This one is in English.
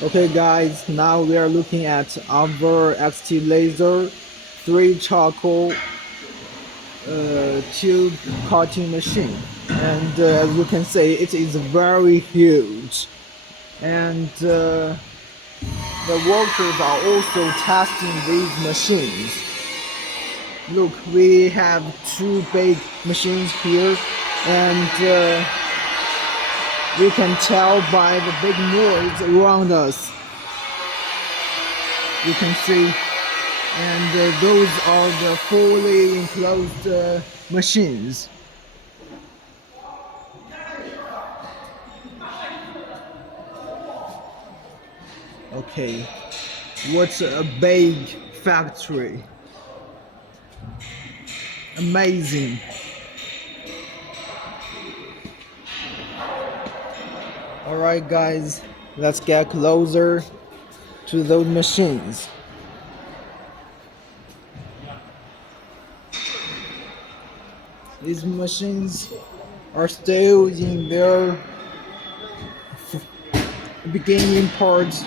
Okay guys, now we are looking at our XT laser 3 charcoal tube cutting machine, and as you can see it is very huge, and the workers are also testing these machines. Look, we have two big machines here, and we can tell by the big noise around us. You can see, and those are the fully enclosed machines. Okay, what a big factory! Amazing. Alright guys, let's get closer to those machines. These machines are still in their beginning parts